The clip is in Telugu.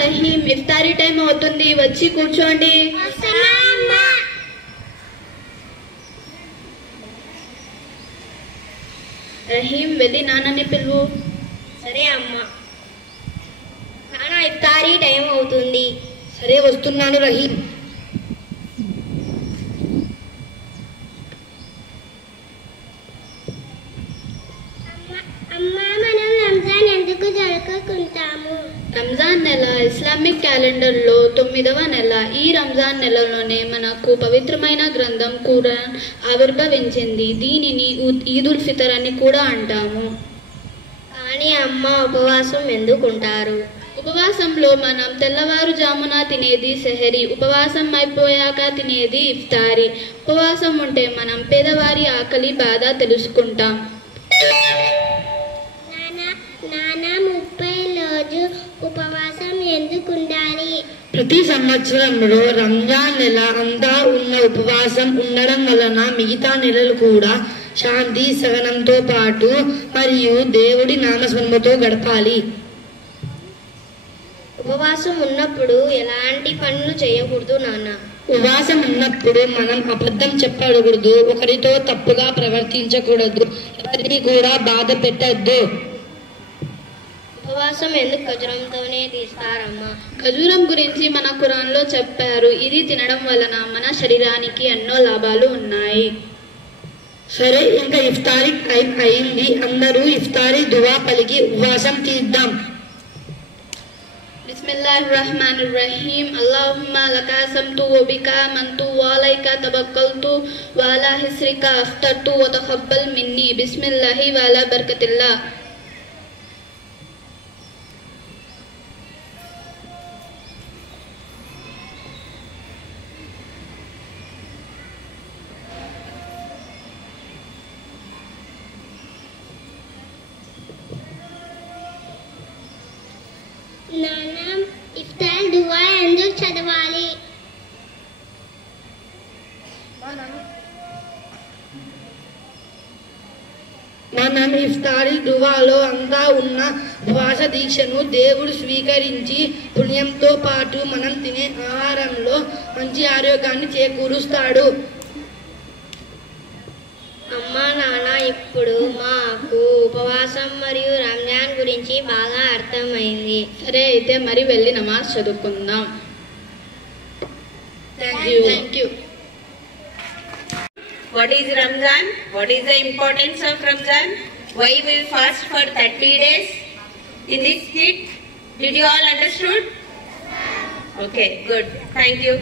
రహీం, ఇఫ్తారీ టైం అవుతుంది, వచ్చి కూర్చోండి. రహీం, వెళ్ళి నాన్నని పిలువు. సరే అమ్మా. నాన్న, ఇఫ్తారీ టైం అవుతుంది. సరే, వస్తున్నాను రహీం. అమ్మా, మనం రంజాన్ ఎందుకు జరుపుకుంటాము? రంజాన్ నెల ఇస్లామిక్ క్యాలెండర్లో 9వ నెల. ఈ రంజాన్ నెలలోనే మనకు పవిత్రమైన గ్రంథం ఖురాన్ ఆవిర్భవించింది. దీనిని ఈదుల్ ఫితర్ అని కూడా అంటాము. కానీ అమ్మ, ఉపవాసం ఎందుకుంటారు? ఉపవాసంలో మనం తెల్లవారుజామున తినేది సెహరీ, ఉపవాసం అయిపోయాక తినేది ఇఫ్తారీ. ఉపవాసం ఉంటే మనం పేదవారి ఆకలి బాధ తెలుసుకుంటాం. నానా, 30 రోజు ఉపవాసం ఎందుకు ఉండాలి? ప్రతి సంవత్సరంలో రంజాన్ నెల అంతా ఉన్న ఉపవాసం ఉండడం వలన మిగతా నెలలు కూడా శాంతి సహనంతో పాటు మరియు దేవుడి నామస్మరణతో గడపాలి. ఉపవాసం ఉన్నప్పుడు ఎలాంటి పనులు చేయకూడదు నాన్న? ఉపవాసం ఉన్నప్పుడు మనం అబద్ధం చెప్పకూడదు, ఒకరితో తప్పుగా ప్రవర్తించకూడదు, ఎవరిని కూడా బాధ పెట్టద్దు. ఉపవాసం ఎందుకు ఖజూరంతోనే తీస్తారమ్మా? ఖజూరం గురించి మన ఖురాన్లో చెప్పారు. ఇది తినడం వలన మన శరీరానికి ఎన్నో లాభాలు ఉన్నాయి. సరే, ఇంకా ఇఫ్తారీ టైం అయింది. అందరూ ఇఫ్తారీ దువా పలికి ఉపవాసం తీద్దాం. బిస్మిల్లాహిర్రహ్మానిర్రహీం. అల్లాహుమ్మా లకా అసమ్తు వ బికా ఆమన్తు వ అలైకా తవక్కల్తు వ అలా హిస్రికా అఫ్తర్తు వ తఖబ్బల్ మిన్నీ. బిస్మిల్లాహి వ అలా బర్కతిల్లాహ్. నాన్న, ఇఫ్తార్ దువా ఎందుకు చదవాలి? మనం ఇఫ్తారీ దువాలో అంతా ఉన్న ఉపవాస దీక్షను దేవుడు స్వీకరించి పుణ్యంతో పాటు మనం తినే ఆహారంలో మంచి ఆరోగ్యాన్ని చేకూరుస్తాడు. అమ్మా, నాన్న, ఇప్పుడు మాకు ఉపవాసం మరియు రంజాన్ గురించి బాగా అర్థమైంది. సరే, అయితే మరి వెళ్ళి నమాజ్ చదువుకుందాం. Thank you. What is Ramzan? What is the importance of Ramzan? Why we fast for 30 days? In this kit, did you all understood? Okay, good. Thank you.